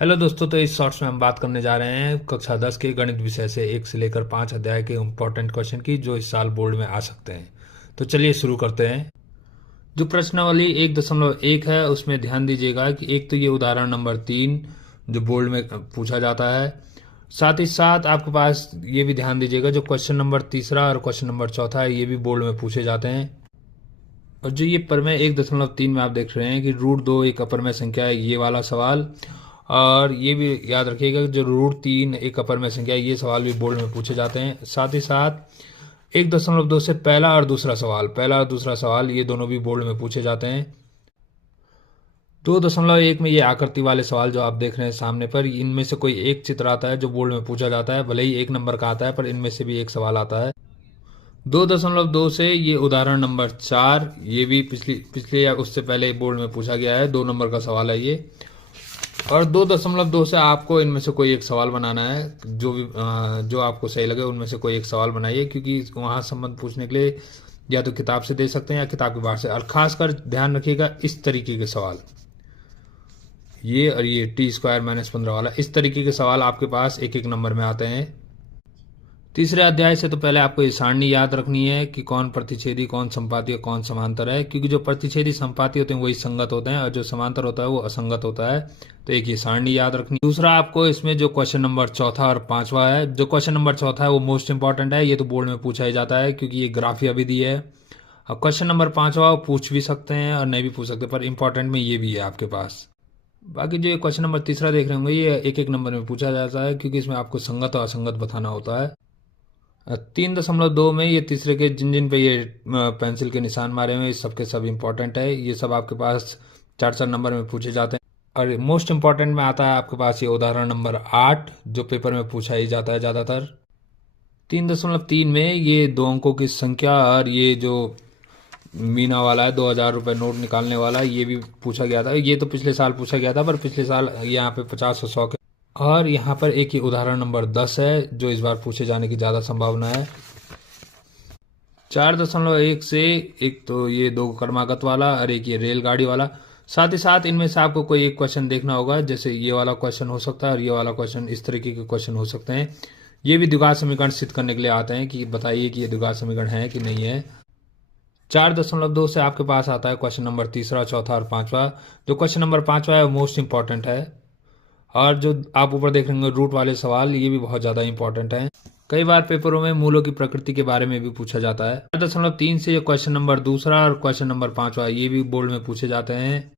Hello दोस्तों, तो इस शॉर्ट्स में हम बात करने जा रहे हैं कक्षा 10 के गणित विषय से 1 से लेकर 5 अध्याय के इम्पोर्टेंट क्वेश्चन की जो इस साल बोर्ड में आ सकते हैं। तो चलिए शुरू करते हैं। जो प्रश्नावली 1.1 है उसमें ध्यान दीजिएगा कि एक तो ये उदाहरण नंबर 3 जो बोर्ड में पूछा जाता है, साथ ही साथ आपके पास ये भी ध्यान दीजिएगा जो क्वेश्चन नंबर तीसरा और क्वेश्चन नंबर चौथा है ये भी बोर्ड में पूछे जाते हैं। और जो ये प्रमेय 1.3 में आप देख रहे हैं कि √2 एक अपरमेय संख्या है, ये वाला सवाल। और ये भी याद रखिएगा जो √3 एक अपरमेय संख्या है, ये सवाल भी बोर्ड में पूछे जाते हैं। साथ ही साथ 1.2 से पहला और दूसरा सवाल ये दोनों भी बोर्ड में पूछे जाते हैं। 2.1 में ये आकृति वाले सवाल जो आप देख रहे हैं सामने पर, इनमें से कोई एक चित्र आता है जो बोर्ड में पूछा जाता है, भले ही 1 नंबर का आता है पर इनमें से भी एक सवाल आता है। 2.2 से ये उदाहरण नंबर 4, ये भी पिछले या उससे पहले बोर्ड में पूछा गया है, 2 नंबर का सवाल है ये। और 2.2 से आपको इनमें से कोई एक सवाल बनाना है, जो आपको सही लगे उनमें से कोई एक सवाल बनाइए, क्योंकि वहाँ संबंध पूछने के लिए या तो किताब से दे सकते हैं या किताब के बाहर से। और खासकर ध्यान रखिएगा इस तरीके के सवाल, ये और ये t² -15 वाला, इस तरीके के सवाल आपके पास 1-1 नंबर में आते हैं। तीसरे अध्याय से तो पहले आपको ये सारणी याद रखनी है कि कौन प्रतिच्छेदी, कौन संपाती और कौन समांतर है, क्योंकि जो प्रतिच्छेदी संपाती होते हैं वही संगत होते हैं और जो समांतर होता है वो असंगत होता है। तो एक ये सारणी याद रखनी। दूसरा, आपको इसमें जो क्वेश्चन नंबर चौथा और पांचवा है, जो क्वेश्चन नंबर चौथा है वो मोस्ट इंपॉर्टेंट है, ये तो बोर्ड में पूछा ही जाता है क्योंकि ये ग्राफीय विधि है। और क्वेश्चन नंबर पांचवा पूछ भी सकते हैं और नहीं भी पूछ सकते, पर इंपॉर्टेंट में ये भी है आपके पास। बाकी जो ये क्वेश्चन नंबर तीसरा देख रहे होंगे ये 1-1 नंबर में पूछा जाता है, क्योंकि इसमें आपको संगत और असंगत बताना होता है। 3.2 में ये तीसरे के जिन जिन पे ये पेंसिल के निशान मारे हुए हैं, सबके सब इंपॉर्टेंट है, ये सब आपके पास 4-4 नंबर में पूछे जाते हैं। और मोस्ट इंपॉर्टेंट में आता है आपके पास ये उदाहरण नंबर 8 जो पेपर में पूछा ही जाता है ज़्यादातर। 3.3 में ये 2 अंकों की संख्या और ये जो मीना वाला है 2000 रुपये नोट निकालने वाला, ये भी पूछा गया था। ये तो पिछले साल पूछा गया था, पर पिछले साल यहाँ पे 50 और 100 के। और यहाँ पर एक ही उदाहरण नंबर 10 है जो इस बार पूछे जाने की ज़्यादा संभावना है। 4.1 से एक तो ये 2 क्रमागत वाला और एक ये रेलगाड़ी वाला। साथ ही साथ इनमें से आपको कोई एक क्वेश्चन देखना होगा, जैसे ये वाला क्वेश्चन हो सकता है और ये वाला क्वेश्चन, इस तरीके के क्वेश्चन हो सकते हैं। ये भी द्विघात समीकरण सिद्ध करने के लिए आते हैं कि बताइए कि ये द्विघात समीकरण है कि नहीं है। 4.2 से आपके पास आता है क्वेश्चन नंबर तीसरा, चौथा और पांचवा। जो क्वेश्चन नंबर पांचवा है वो मोस्ट इंपॉर्टेंट है। और जो आप ऊपर देख रहे हैं रूट वाले सवाल, ये भी बहुत ज़्यादा इंपॉर्टेंट हैं। कई बार पेपरों में मूलों की प्रकृति के बारे में भी पूछा जाता है। 4.3 से क्वेश्चन नंबर दूसरा और क्वेश्चन नंबर पांचवा ये भी बोर्ड में पूछे जाते हैं।